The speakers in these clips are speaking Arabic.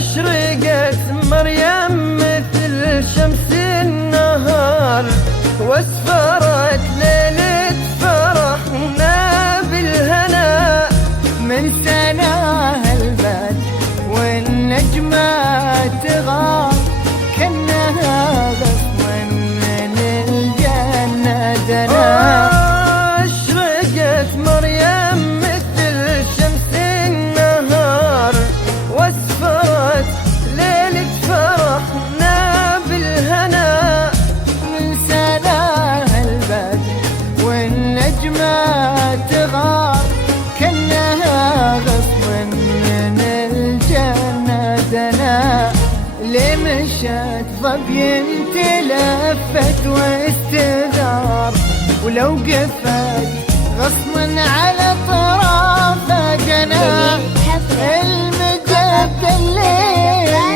أشرقت مريم مثل شمس النهار، واسفرت ليلة فرحنا بالهنا. من سناها البدر والنجمة تغار، كأنها غصن من الجنة دنا. أشرقت مريم مثل شمس النهار، واسفرت ليلة فرحنا بالهنا. من سناها البدر والنجمة تغار، كأنها غصن من الجنة دنا. ليه مشت ظبي تلفت واستدار، ولو قفت غصنا على طرافه جناح. المجد اللي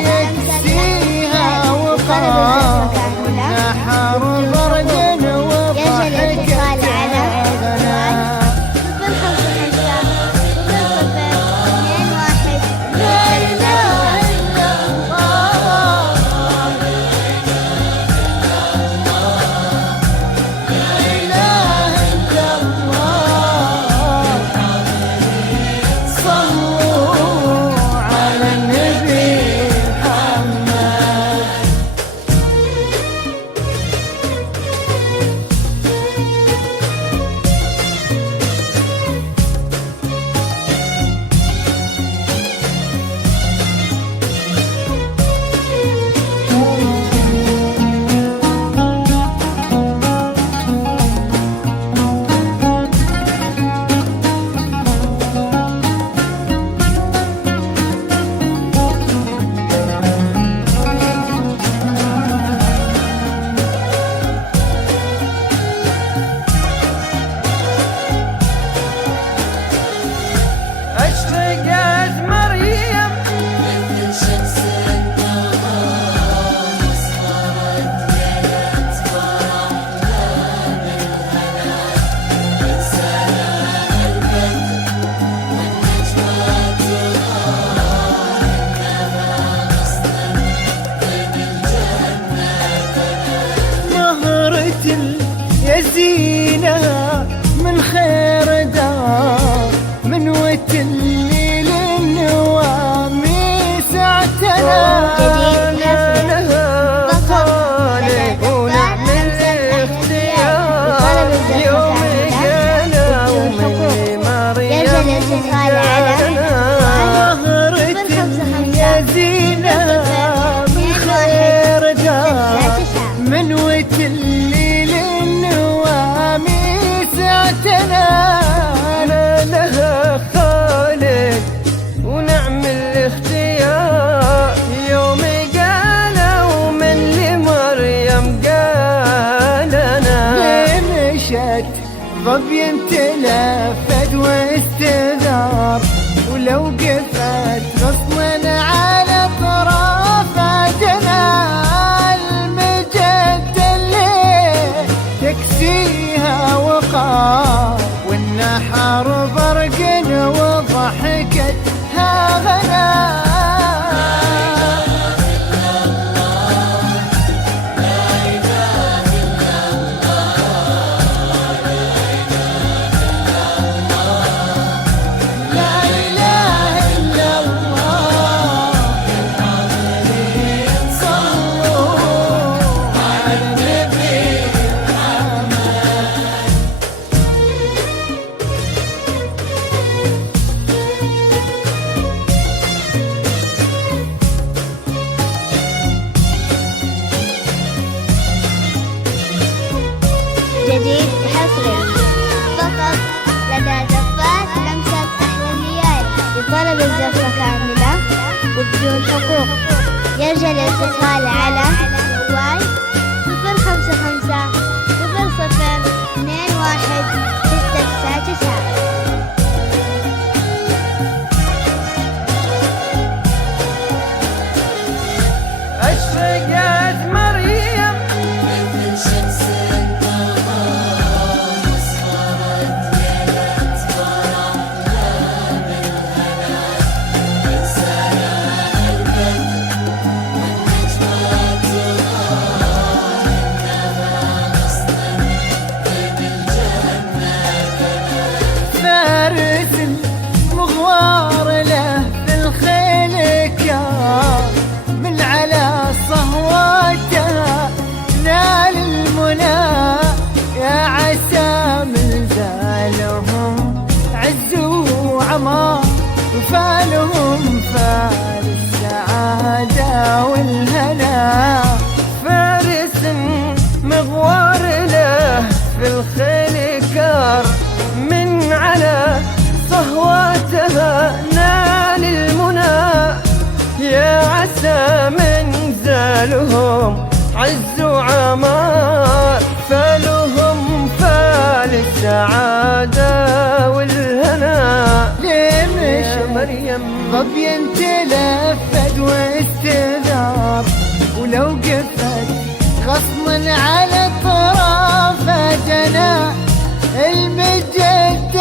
يكسيها وقار، نحر برد وضحكت غنا. يا زينة من خير دار، من وتلي للنوامي ساعتنا. لها خالق ونعمل اختيار، يوم جانا ومن مريم ظهرت يا زينة من خير دار، من وتلي أنا لها خالق ونعمل اختيار، يوم قالوا من لمريم قالنا. مشت ظبي تلفت واستدار، ولو قفت غصنا على طرف جناح. المجد اللي تكسيها وقار، والنحر برق وضحكت ها غنا. جديد وحصري فقط لدى زفات لمسة أحلاميات. لطلب الزفة كاملة وبدون حقوق يرجى الاتصال على موبايل 055 00 21 699. أشرقت مريم مثل شمس النهار، واسفرت ليلة فرحنا بالهنا. من سناها البدر وعمار وفالهم فال السعادة والهنا. فارس مغوار له في الخيل كار، من على صهواتها نال المنى. يا عسى من زالهم عز وعمار، فالهم فال السعادة والهنا. ليه يا مريم ظبي تلفت واستذار، ولو قفت غصما على طرف جناح المجد